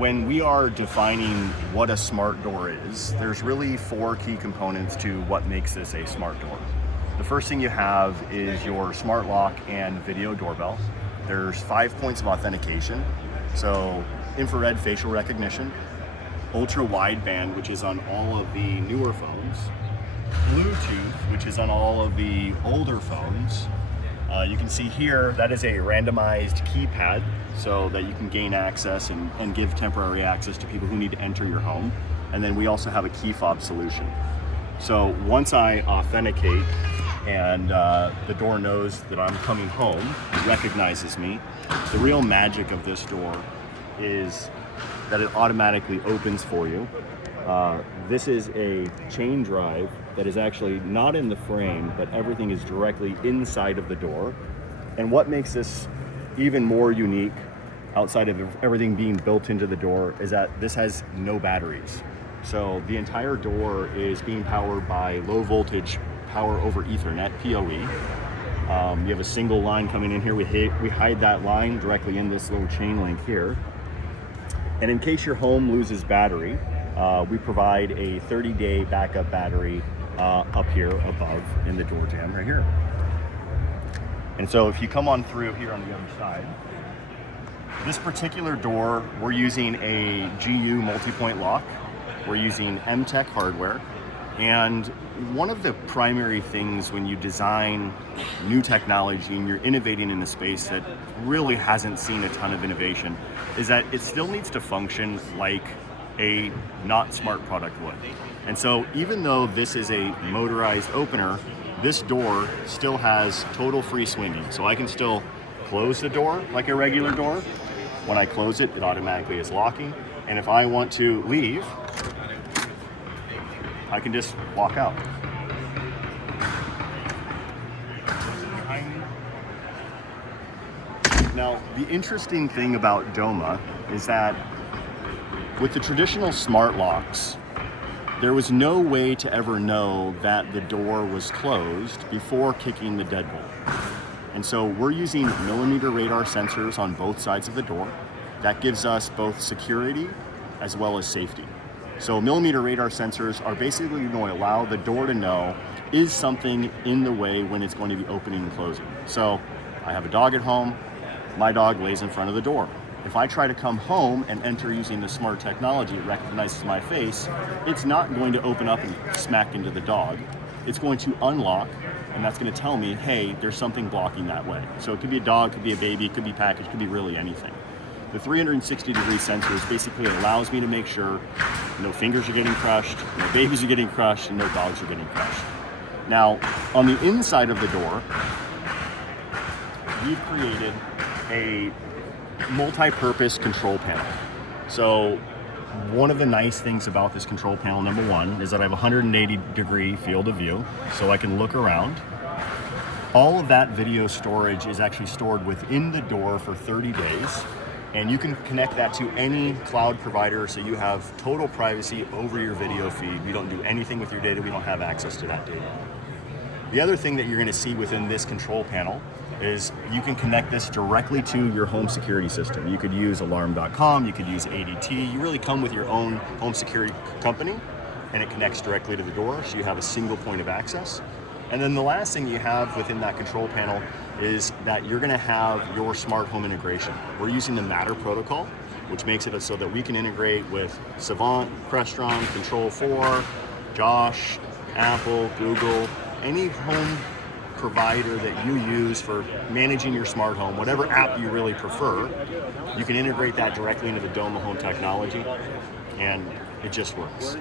When we are defining what a smart door is, there's really four key components to what makes this a smart door. The first thing you have is your smart lock and video doorbell. There's 5 points of authentication. So infrared facial recognition, ultra wideband, which is on all of the newer phones, Bluetooth, which is on all of the older phones. You can see here, that is a randomized keypad so that you can gain access and give temporary access to people who need to enter your home. And then we also have a key fob solution. So once I authenticate and the door knows that I'm coming home, it recognizes me, the real magic of this door is that it automatically opens for you. This is a chain drive that is actually not in the frame, but everything is directly inside of the door. And what makes this even more unique, outside of everything being built into the door, is that this has no batteries. So the entire door is being powered by low voltage power over Ethernet, PoE. You have a single line coming in here. We hide that line directly in this little chain link here. And in case your home loses battery, we provide a 30-day backup battery up here above in the door jamb right here. And so if you come on through here on the other side, this particular door, we're using a GU multi-point lock. We're using MTech hardware. And one of the primary things when you design new technology and you're innovating in a space that really hasn't seen a ton of innovation is that it still needs to function like a not smart product would. And so even though this is a motorized opener, this door still has total free swinging. So I can still close the door like a regular door. When I close it, it automatically is locking. And if I want to leave, I can just walk out. Now, the interesting thing about Doma is that with the traditional smart locks, there was no way to ever know that the door was closed before kicking the deadbolt. And so we're using millimeter radar sensors on both sides of the door. That gives us both security as well as safety. So millimeter radar sensors are basically going to allow the door to know, is something in the way when it's going to be opening and closing. So I have a dog at home, my dog lays in front of the door. If I try to come home and enter using the smart technology, it recognizes my face, it's not going to open up and smack into the dog. It's going to unlock, and that's going to tell me, hey, there's something blocking that way. So it could be a dog, could be a baby, it could be package, it could be really anything. The 360-degree sensors basically allows me to make sure no fingers are getting crushed, no babies are getting crushed, and no dogs are getting crushed. Now, on the inside of the door, we've created a multi-purpose control panel. So one of the nice things about this control panel, number one, is that I have a 180-degree field of view, so I can look around. All of that video storage is actually stored within the door for 30 days. And you can connect that to any cloud provider, so you have total privacy over your video feed. We don't do anything with your data. We don't have access to that data. The other thing that you're going to see within this control panel is you can connect this directly to your home security system. You could use alarm.com, you could use ADT. You really come with your own home security company, and it connects directly to the door, so you have a single point of access. And then the last thing you have within that control panel is that you're going to have your smart home integration. We're using the Matter protocol, which makes it so that we can integrate with Savant, Crestron, Control4, Josh, Apple, Google, any home provider that you use for managing your smart home, whatever app you really prefer. You can integrate that directly into the Doma home technology, and it just works.